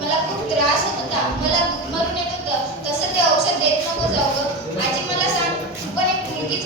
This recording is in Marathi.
मला खूप त्रास होत होता. मला मरून येत होतं. तसं ते औषध देत नको जाऊ आजी मला सांग पण एक मुलगीच